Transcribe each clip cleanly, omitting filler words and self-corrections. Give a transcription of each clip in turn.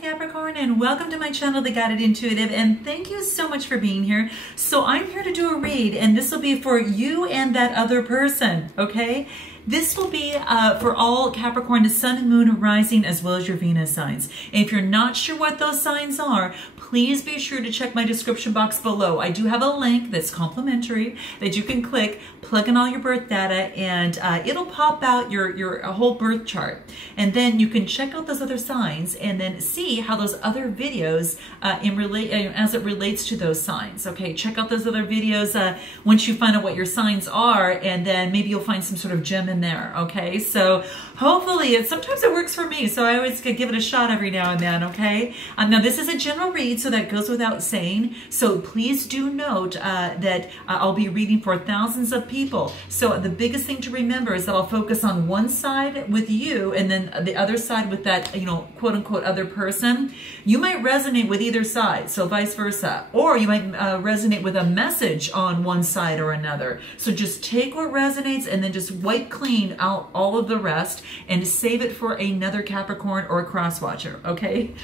Capricorn, and welcome to my channel, The Guided Intuitive, and thank you so much for being here. So I'm here to do a read, and this will be for you and that other person, okay? This will be for all Capricorn, the Sun and Moon rising, as well as your Venus signs. And if you're not sure what those signs are, please be sure to check my description box below. I do have a link that's complimentary that you can click, plug in all your birth data, and it'll pop out your whole birth chart. And then you can check out those other signs and then see how those other videos as it relates to those signs. Okay, check out those other videos once you find out what your signs are, and then maybe you'll find some sort of gem in there. Okay, so hopefully sometimes it works for me, so I always give it a shot every now and then. Okay, now this is a general read, so that goes without saying. So please do note that I'll be reading for thousands of people. So the biggest thing to remember is that I'll focus on one side with you and then the other side with that, quote unquote, other person. You might resonate with either side, so vice versa. Or you might resonate with a message on one side or another. So just take what resonates and then just wipe clean out all of the rest and save it for another Capricorn or a cross watcher, okay?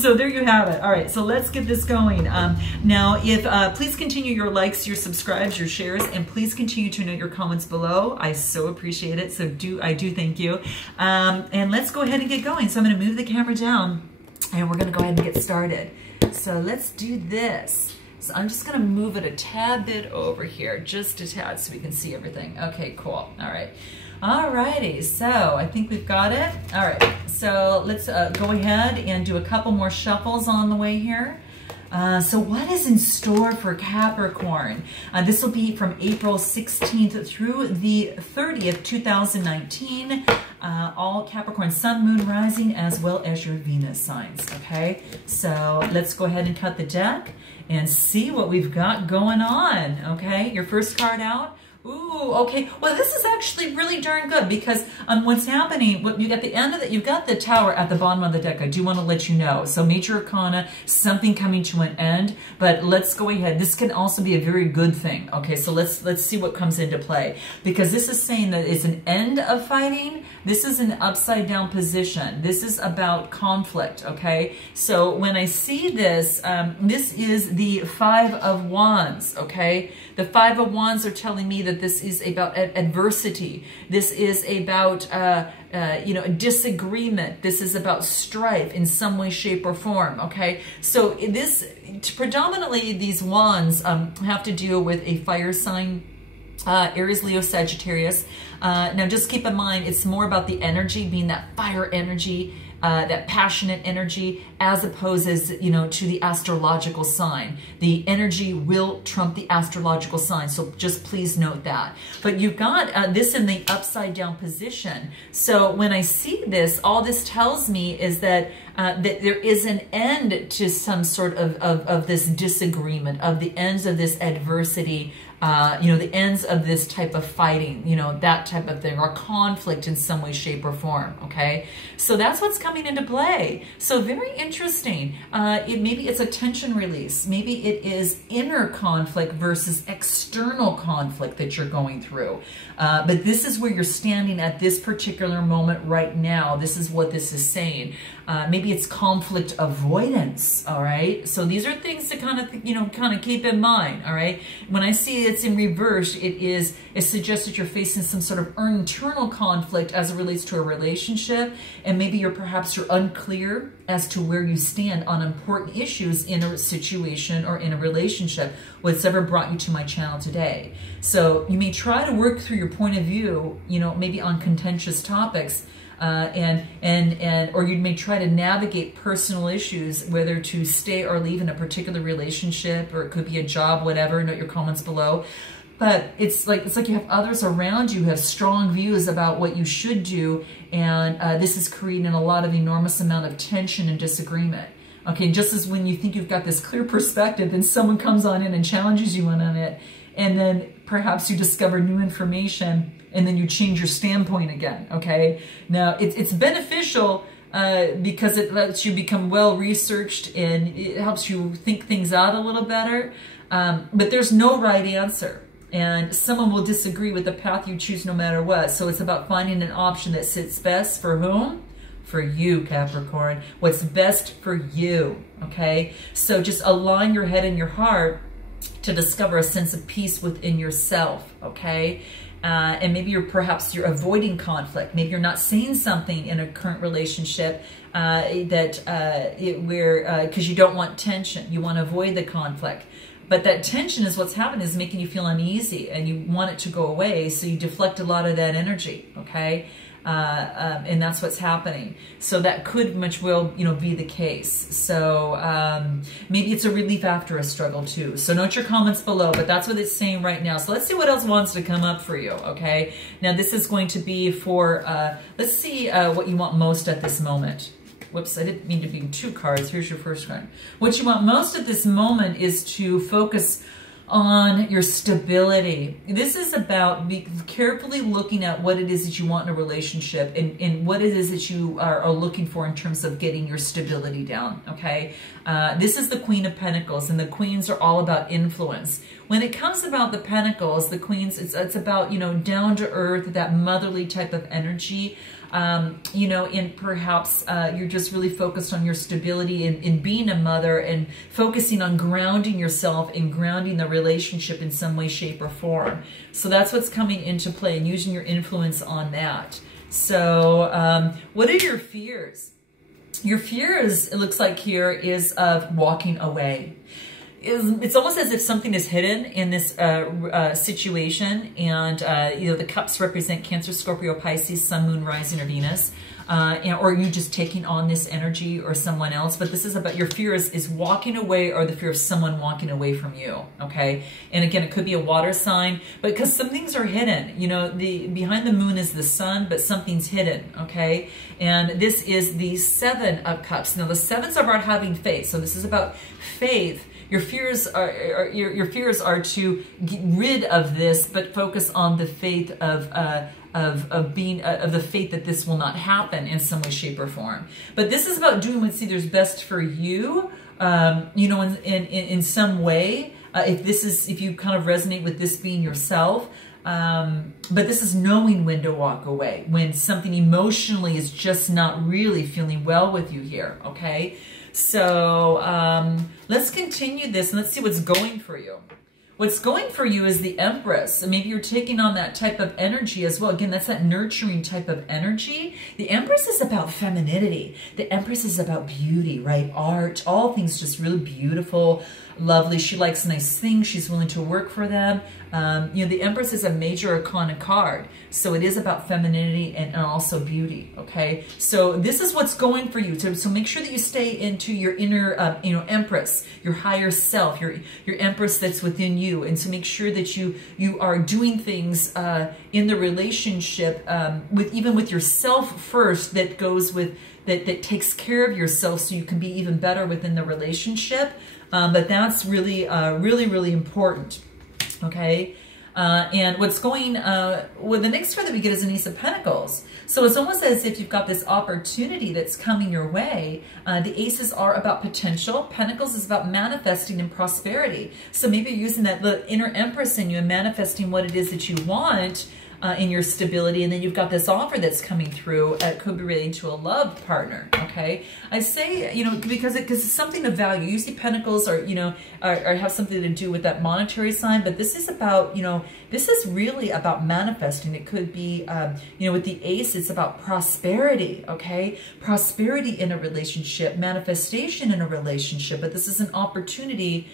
So there you have it. All right, so let's get this going. Now, please continue your likes, your subscribes, your shares, and please continue to note your comments below. I so appreciate it, so I do thank you. And let's go ahead and get going. So I'm gonna move the camera down and we're gonna go ahead and get started. So let's do this. So I'm just gonna move it a tad bit over here, just a tad, so we can see everything. Okay, cool, all right. Alrighty, so I think we've got it. All right, so let's go ahead and do a couple more shuffles on the way here. So what is in store for Capricorn? This will be from April 16th through the 30th, 2019. All Capricorn, Sun, Moon, rising, as well as your Venus signs, okay? So let's go ahead and cut the deck and see what we've got going on, okay? Your first card out. Ooh, okay. Well, this is actually really darn good because what's happening, you got the end of it, you've got the Tower at the bottom of the deck. I do want to let you know. So Major Arcana, something coming to an end, but let's go ahead. This can also be a very good thing. Okay, so let's see what comes into play, because this is saying that it's an end of fighting. This is an upside down position. This is about conflict, okay? So when I see this, this is the Five of Wands, okay? The Five of Wands are telling me that this is about adversity. This is about, disagreement. This is about strife in some way, shape, or form, okay? So predominantly these wands have to deal with a fire sign, Aries, Leo, Sagittarius. Now just keep in mind, it's more about the energy, being that fire energy, that passionate energy, as opposed as, to the astrological sign. The energy will trump the astrological sign, so just please note that. But you've got this in the upside down position. So when I see this, all this tells me is that that there is an end to some sort of this disagreement, of the ends of this adversity, the ends of this type of fighting, that type of thing, or conflict in some way, shape, or form, okay? So that's what's coming into play. So very interesting. Maybe it's a tension release. Maybe it is inner conflict versus external conflict that you're going through. But this is where you're standing at this particular moment right now. This is what this is saying. Maybe it's conflict avoidance, all right? So these are things to kind of keep in mind, all right? When I see it's in reverse, it suggests that you're facing some sort of internal conflict as it relates to a relationship, and maybe perhaps you're unclear as to where you stand on important issues in a situation or in a relationship, what's ever brought you to my channel today. So you may try to work through your point of view, maybe on contentious topics, or you may try to navigate personal issues, whether to stay or leave in a particular relationship, or it could be a job, whatever. Note your comments below. But it's like you have others around you who have strong views about what you should do, and this is creating a lot of enormous amount of tension and disagreement. Okay, just as when you think you've got this clear perspective, then someone comes on in and challenges you on it, and then perhaps you discover new information, and then you change your standpoint again, okay? Now, it's beneficial because it lets you become well-researched, and it helps you think things out a little better, but there's no right answer. And someone will disagree with the path you choose no matter what. So it's about finding an option that sits best for whom? for you, Capricorn, what's best for you, okay? So just align your head and your heart to discover a sense of peace within yourself, okay? And maybe perhaps you're avoiding conflict. Maybe you're not saying something in a current relationship because you don't want tension. You want to avoid the conflict. But that tension is what's happening, is making you feel uneasy, and you want it to go away, so you deflect a lot of that energy, okay? And that's what's happening. So that could much well, be the case. So maybe it's a relief after a struggle too. So note your comments below, but that's what it's saying right now. So let's see what else wants to come up for you, okay? Now this is going to be for, let's see what you want most at this moment. Whoops, I didn't mean to be 2 cards. Here's your first card. What you want most at this moment is to focus on your stability. This is about carefully looking at what it is that you want in a relationship, and what it is that you are looking for in terms of getting your stability down, okay? This is the Queen of Pentacles, and the Queens are all about influence. When it comes about the Pentacles, the Queens, it's about, down to earth, that motherly type of energy. And perhaps you're just really focused on your stability in being a mother, and focusing on grounding yourself and grounding the relationship in some way, shape, or form. So that's what's coming into play, and using your influence on that. So what are your fears? Your fears, it looks like here, is of walking away. It's almost as if something is hidden in this situation, and the cups represent Cancer, Scorpio, Pisces, Sun, Moon, Rising, or Venus, or you just taking on this energy, or someone else. But this is about your fear is walking away, or the fear of someone walking away from you, okay? And again, it could be a water sign, but because some things are hidden, behind the moon is the sun, but something's hidden, okay? And this is the 7 of Cups. Now the 7s are about having faith, so this is about faith. Your fears are to get rid of this, but focus on the faith of the faith that this will not happen in some way, shape, or form. But this is about doing what's either best for you, in some way. If you kind of resonate with this being yourself. But this is knowing when to walk away, when something emotionally is just not really feeling well with you here, okay? So let's continue this, and let's see what's going for you. What's going for you is the Empress. And maybe you're taking on that type of energy as well. Again, that's that nurturing type of energy. The Empress is about femininity. The Empress is about beauty, right? Art, all things just really beautiful, lovely. She likes nice things. She's willing to work for them. The Empress is a major arcana card. So it is about femininity and also beauty, okay? So this is what's going for you. So make sure that you stay into your inner, Empress, your higher self, your Empress that's within you. And so make sure that you are doing things in the relationship even with yourself first, that goes with, that takes care of yourself, so you can be even better within the relationship. But that's really, really important. Okay, and what's going, well, the next card that we get is an Ace of Pentacles. So it's almost as if you've got this opportunity that's coming your way. The Aces are about potential. Pentacles is about manifesting and prosperity. So maybe you're using that little inner Empress in you and manifesting what it is that you want in your stability. And then you've got this offer that's coming through. It could be relating to a love partner, okay? I say, because it's something of value. Usually Pentacles are, have something to do with that monetary sign, but this is about, this is really about manifesting. It could be, with the Ace, it's about prosperity, okay? Prosperity in a relationship, manifestation in a relationship, but this is an opportunity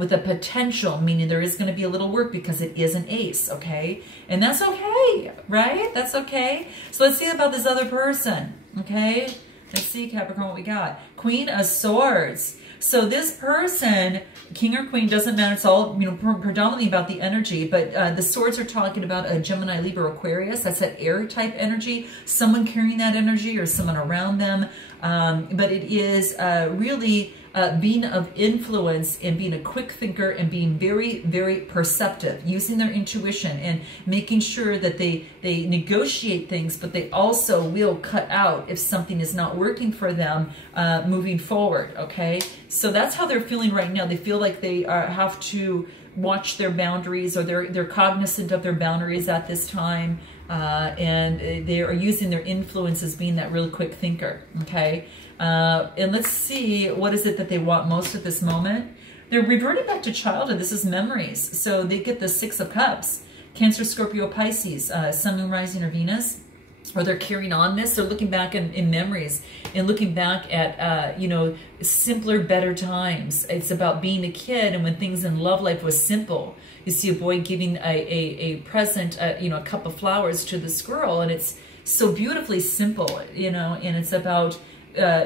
with a potential, meaning there is going to be a little work because it is an Ace, okay? And that's okay, right? That's okay. So let's see about this other person, okay? Let's see, Capricorn, what we got. Queen of Swords. So this person, king or queen, doesn't matter. It's all, predominantly about the energy, but the swords are talking about a Gemini, Libra, Aquarius. That's that air type energy, someone carrying that energy or someone around them. But it is really being of influence and being a quick thinker and being very, very perceptive, using their intuition and making sure that they negotiate things, but they also will cut out if something is not working for them moving forward, okay? So that's how they're feeling right now. They feel like they have to watch their boundaries, or they're cognizant of their boundaries at this time. and they are using their influence as being that really quick thinker, okay? And let's see, what is it that they want most at this moment? They're reverting back to childhood. This is memories. So they get the Six of Cups, Cancer, Scorpio, Pisces, Sun, Moon, Rising, or Venus. Or they're carrying on this. They're looking back in memories and looking back at, you know, simpler, better times. It's about being a kid and when things in love life was simple. You see a boy giving a present, you know, a cup of flowers to this girl, and it's so beautifully simple, you know, and it's about,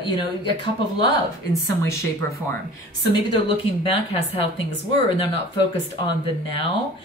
you know, a cup of love in some way, shape, or form. So maybe they're looking back as how things were, and they're not focused on the now,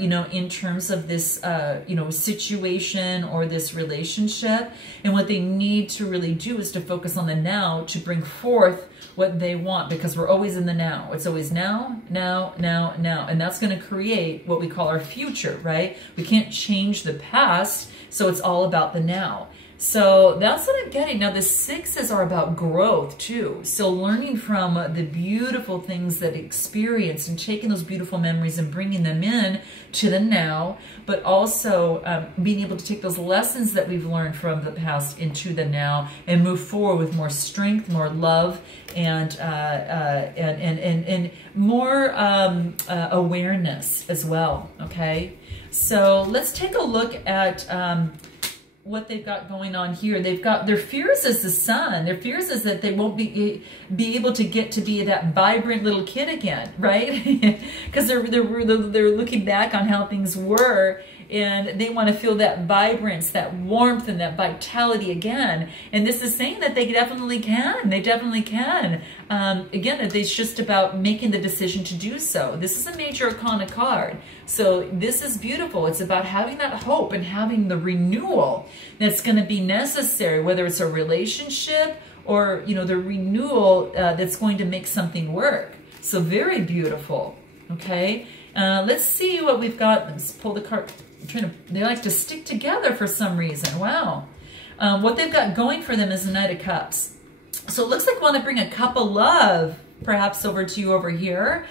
you know, in terms of this, you know, situation or this relationship. And what they need to really do is to focus on the now to bring forth what they want, because we're always in the now. It's always now, now, now, now. And that's going to create what we call our future, right? We can't change the past, so it's all about the now. So that's what I'm getting. Now the sixes are about growth too. So learning from the beautiful things that experienced and taking those beautiful memories and bringing them in to the now, but also being able to take those lessons that we've learned from the past into the now and move forward with more strength, more love, and more awareness as well. Okay, so let's take a look at what they've got going on here. They've got their fears as the sun. Their fears is that they won't be able to get to be that vibrant little kid again, right? Because they're looking back on how things were, and they want to feel that vibrance, that warmth, and that vitality again. And this is saying that they definitely can. They definitely can. Again, it's just about making the decision to do so. This is a major arcana card. So this is beautiful. It's about having that hope and having the renewal that's going to be necessary, whether it's a relationship or, you know, the renewal that's going to make something work. So very beautiful. Okay. Let's see what we've got. Let's pull the card. They like to stick together for some reason. Wow. What they've got going for them is the Knight of Cups. So it looks like we want to bring a cup of love perhaps over to you over here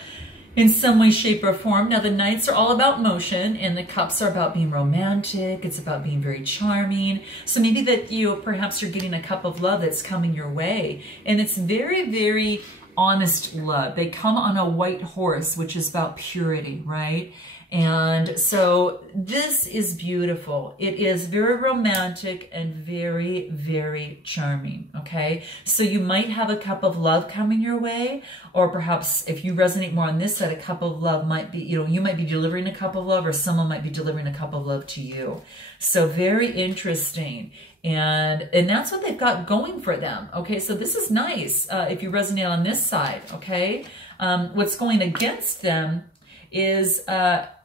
in some way, shape, or form. Now the Knights are all about motion, and the Cups are about being romantic. It's about being very charming. So maybe that perhaps you're getting a cup of love that's coming your way, and it's very, very honest love. They come on a white horse, which is about purity, right? And so this is beautiful. It is very romantic and very, very charming, okay? So you might have a cup of love coming your way, or perhaps if you resonate more on this side, a cup of love might be, you know, you might be delivering a cup of love, or someone might be delivering a cup of love to you. So very interesting. And that's what they've got going for them, okay? So this is nice if you resonate on this side, okay? What's going against them is...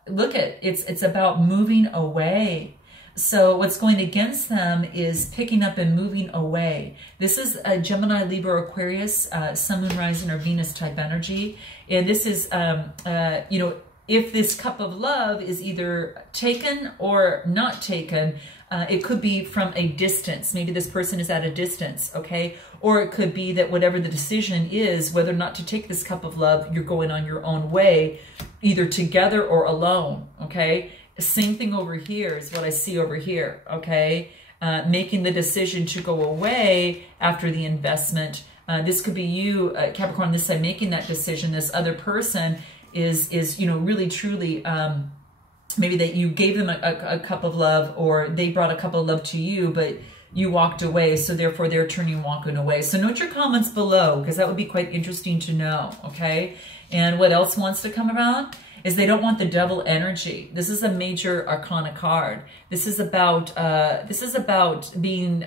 look at it's about moving away. So what's going against them is picking up and moving away. This is a Gemini, Libra, Aquarius, Sun, Moon, Rising, or Venus type energy. And this is, you know, if this cup of love is either taken or not taken, it could be from a distance. Maybe this person is at a distance, okay? Or it could be that whatever the decision is, whether or not to take this cup of love, you're going on your own way, either together or alone, okay? Same thing over here is what I see over here, okay? Making the decision to go away after the investment. This could be you, Capricorn, this side, making that decision. This other person is you know, really, truly... maybe that you gave them a cup of love, or they brought a cup of love to you, but you walked away, so therefore they're turning walking away. So note your comments below, because that would be quite interesting to know, okay? And what else wants to come around is they don't want the devil energy. This is a major arcana card. This is about being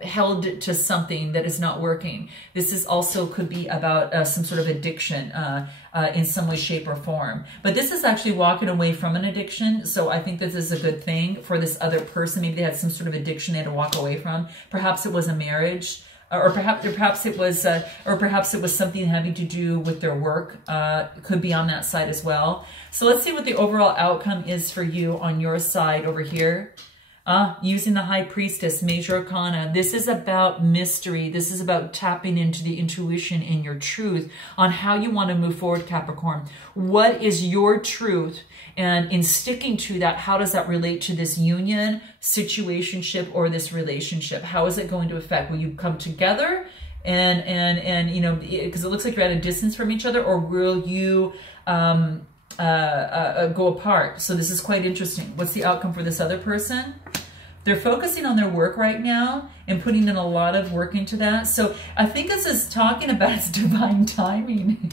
held to something that is not working. This is also could be about some sort of addiction in some way, shape, or form. But this is actually walking away from an addiction. So I think this is a good thing for this other person. Maybe they had some sort of addiction they had to walk away from. Perhaps it was a marriage. Or perhaps it was something having to do with their work. Could be on that side as well. So let's see what the overall outcome is for you on your side over here. Using the High Priestess, Major Arcana. This is about mystery. This is about tapping into the intuition in your truth on how you want to move forward, Capricorn. What is your truth? And in sticking to that, how does that relate to this union, situationship, or this relationship? How is it going to affect? Will you come together and you know, because it looks like you're at a distance from each other, or will you go apart? So this is quite interesting. What's the outcome for this other person? They're focusing on their work right now and putting in a lot of work into that. So I think this is talking about its divine timing.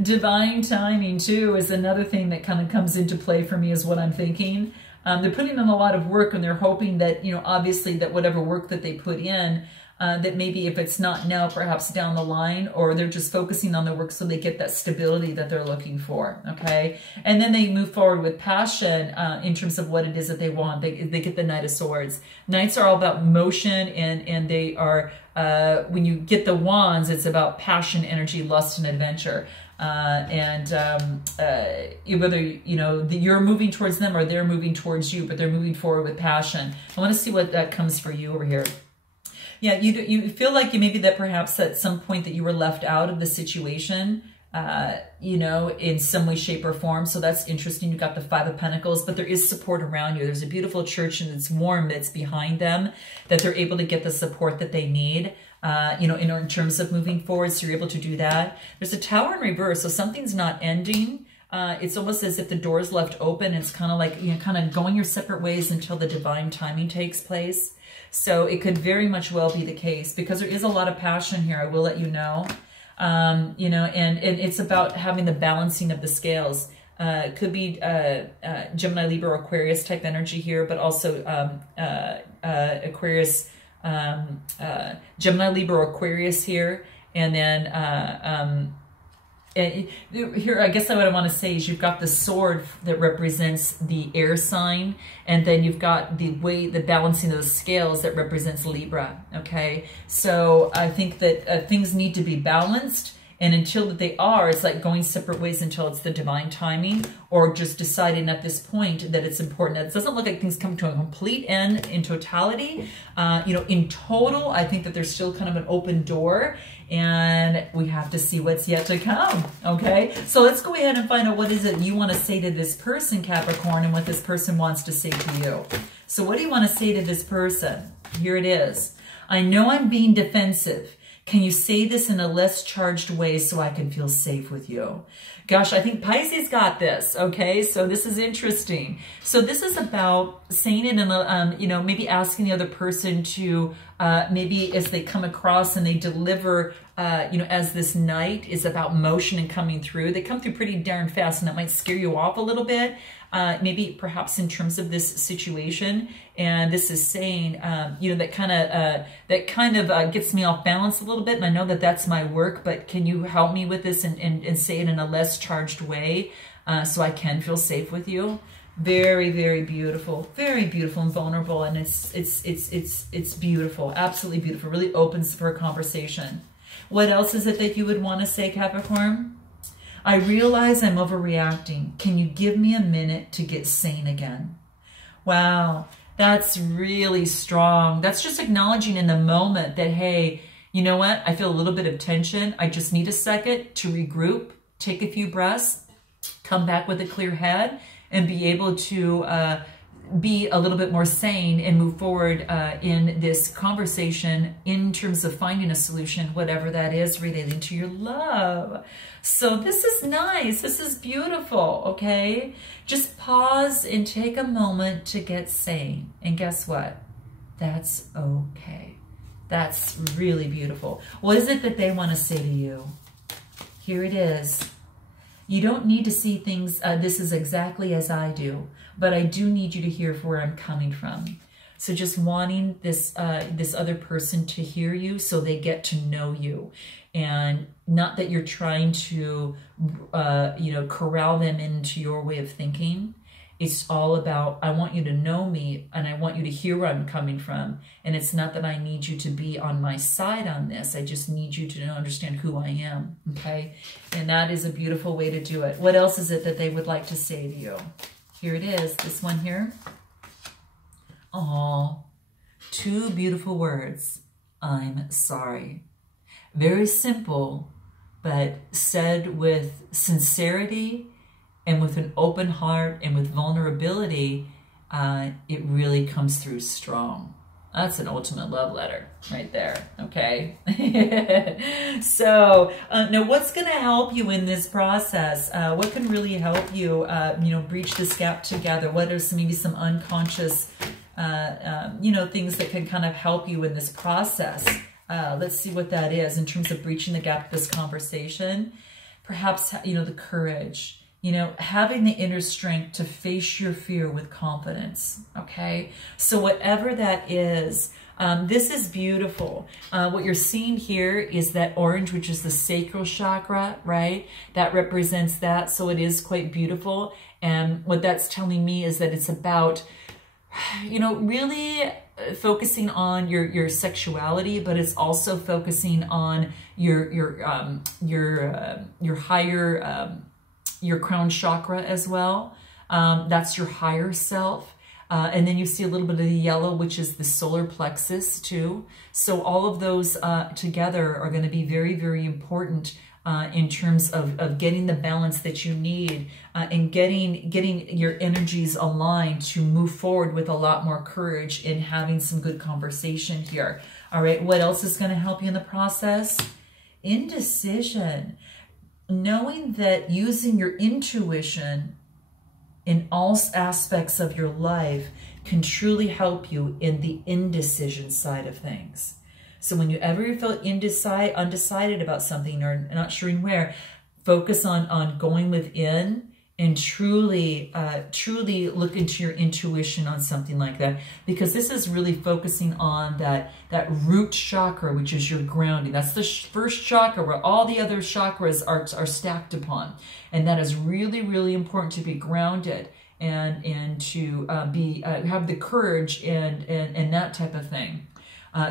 Divine timing too is another thing that kind of comes into play for me, is what I'm thinking. They're putting in a lot of work, and they're hoping that, you know, obviously that whatever work that they put in, that maybe if it's not now, perhaps down the line, or they're just focusing on the work so they get that stability that they're looking for, okay? And then they move forward with passion in terms of what it is that they want. They get the Knight of Swords. Knights are all about motion, and they are, when you get the Wands, it's about passion, energy, lust, and adventure. Whether, you know, you're moving towards them or they're moving towards you, but they're moving forward with passion. I want to see what that comes for you over here. Yeah, you feel like maybe that perhaps at some point that you were left out of the situation, you know, in some way, shape, or form. So that's interesting. You got the Five of Pentacles, but there is support around you. There's a beautiful church, and it's warm that's behind them, that they're able to get the support that they need, you know, in terms of moving forward. So you're able to do that. There's a Tower in reverse, so something's not ending. It's almost as if the door's left open. It's kind of like, you know, kind of going your separate ways until the divine timing takes place. So it could very much well be the case, because there is a lot of passion here. I will let you know. You know, and it's about having the balancing of the scales. It could be Gemini, Libra, or Aquarius type energy here, but also Aquarius, Gemini, Libra, or Aquarius here. And then here, I guess what I want to say is you've got the sword that represents the air sign, and then you've got the balancing of the scales that represents Libra, okay? So I think that things need to be balanced, and until that they are, it's like going separate ways until it's the divine timing, or just deciding at this point that it's important. It doesn't look like things come to a complete end in totality. You know, in total, I think that there's still kind of an open door, and we have to see what's yet to come, okay? So let's go ahead and find out what is it you want to say to this person, Capricorn, and what this person wants to say to you. So what do you want to say to this person? Here it is. I know I'm being defensive. Can you say this in a less charged way so I can feel safe with you? Gosh, I think Pisces got this, okay? So this is interesting. So this is about saying it in a, you know, maybe asking the other person to, maybe as they come across and they deliver, you know, as this Knight is about motion and coming through, they come through pretty darn fast, and that might scare you off a little bit. Maybe perhaps in terms of this situation, and this is saying, you know, that kind of gets me off balance a little bit, and I know that that's my work, but can you help me with this and say it in a less charged way, so I can feel safe with you? Very, very beautiful and vulnerable, and it's beautiful, absolutely beautiful. Really opens for a conversation. What else is it that you would want to say, Capricorn? I realize I'm overreacting. Can you give me a minute to get sane again? Wow, that's really strong. That's just acknowledging in the moment that, hey, you know what? I feel a little bit of tension. I just need a second to regroup, take a few breaths, come back with a clear head, and be able to be a little bit more sane and move forward in this conversation in terms of finding a solution, whatever that is, relating to your love. So this is nice. This is beautiful, okay? Just pause and take a moment to get sane. And guess what? That's okay. That's really beautiful. What is it that they want to say to you? Here it is. You don't need to see things, this is exactly as I do, but I do need you to hear where I'm coming from. So just wanting this, this other person to hear you so they get to know you. And not that you're trying to, you know, corral them into your way of thinking. It's all about, I want you to know me, and I want you to hear where I'm coming from. And it's not that I need you to be on my side on this. I just need you to understand who I am, okay? And that is a beautiful way to do it. What else is it that they would like to say to you? Here it is, this one here. Oh, two beautiful words. I'm sorry. Very simple, but said with sincerity and with an open heart and with vulnerability, it really comes through strong. That's an ultimate love letter right there, okay? So now what's going to help you in this process? What can really help you, breach this gap together? What are maybe some unconscious, things that can kind of help you in this process? Let's see what that is in terms of breaching the gap of this conversation. Perhaps, the courage. Having the inner strength to face your fear with confidence, okay? So whatever that is, this is beautiful. What you're seeing here is that orange, which is the sacral chakra, right? That represents that, so it is quite beautiful. And what that's telling me is that it's about, really focusing on your sexuality, but it's also focusing on your higher, your crown chakra as well. That's your higher self. And then you see a little bit of the yellow, which is the solar plexus too. So all of those together are going to be very, very important in terms of getting the balance that you need and getting your energies aligned to move forward with a lot more courage and having some good conversation here. All right, what else is going to help you in the process? Indecision. Knowing that using your intuition in all aspects of your life can truly help you in the indecision side of things. So when you ever feel undecided about something or not sure where, focus on going within and truly look into your intuition on something like that, because this is really focusing on that root chakra, which is your grounding. That's the first chakra where all the other chakras are stacked upon, and that is really, really important to be grounded and to have the courage and that type of thing.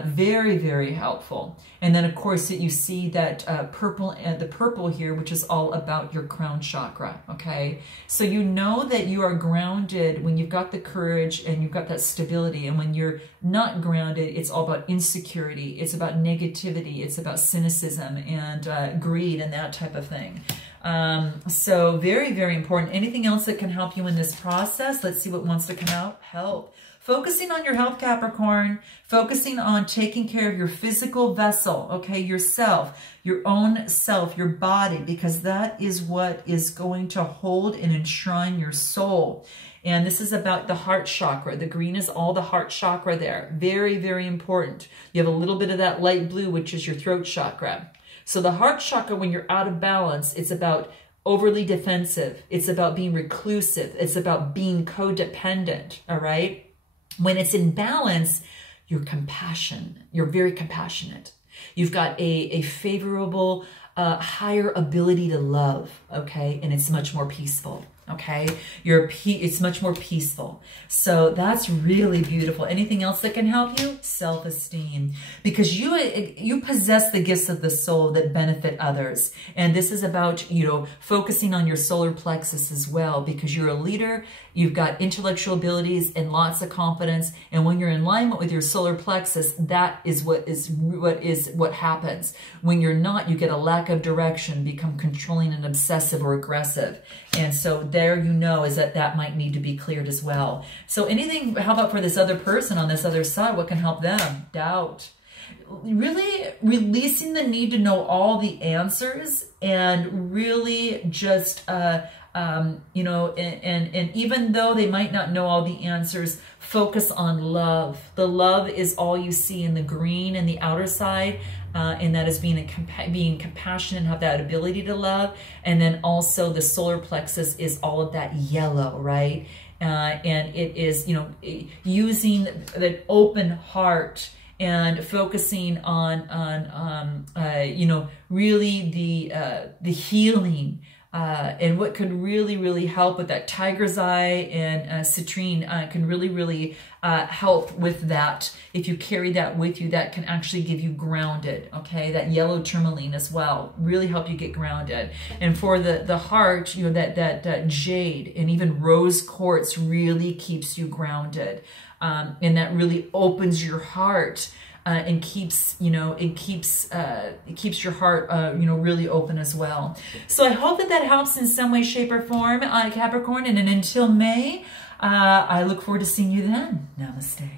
Very, very helpful. And then, of course, you see that the purple here, which is all about your crown chakra, okay? So you know that you are grounded when you've got the courage and you've got that stability. And when you're not grounded, it's all about insecurity. It's about negativity. It's about cynicism and greed and that type of thing. So very, very important. Anything else that can help you in this process? Let's see what wants to come out. Health. Focusing on your health, Capricorn, focusing on taking care of your physical vessel, okay, yourself, your own self, your body, because that is what is going to hold and enshrine your soul. And this is about the heart chakra. The green is all the heart chakra there. Very, very important. You have a little bit of that light blue, which is your throat chakra. So the heart chakra, when you're out of balance, it's about overly defensive. It's about being reclusive. It's about being codependent, all right? When it's in balance, you're very compassionate. You've got a favorable, higher ability to love, okay? And it's much more peaceful, okay? It's much more peaceful. So that's really beautiful. Anything else that can help you? Self-esteem. Because you possess the gifts of the soul that benefit others. And this is about, focusing on your solar plexus as well, because you're a leader. You've got intellectual abilities and lots of confidence. And when you're in alignment with your solar plexus, that is what happens. When you're not, you get a lack of direction, become controlling and obsessive or aggressive. And so there is that might need to be cleared as well. So anything, how about for this other person on this other side, what can help them? Doubt. Really releasing the need to know all the answers and really just, and even though they might not know all the answers, focus on love. The love is all you see in the green and the outer side, and that is being compassionate and have that ability to love. And then also the solar plexus is all of that yellow, right? And it is, using that open heart and focusing on really the healing. And what could really, really help with that tiger's eye and citrine can really, really help with that. If you carry that with you, that can actually give you grounded, okay? That yellow tourmaline as well, really help you get grounded. And for the heart, that jade and even rose quartz really keeps you grounded. and that really opens your heart and keeps, you know, it keeps your heart, you know, really open as well. So I hope that that helps in some way, shape, or form, Capricorn. And then until May, I look forward to seeing you then. Namaste.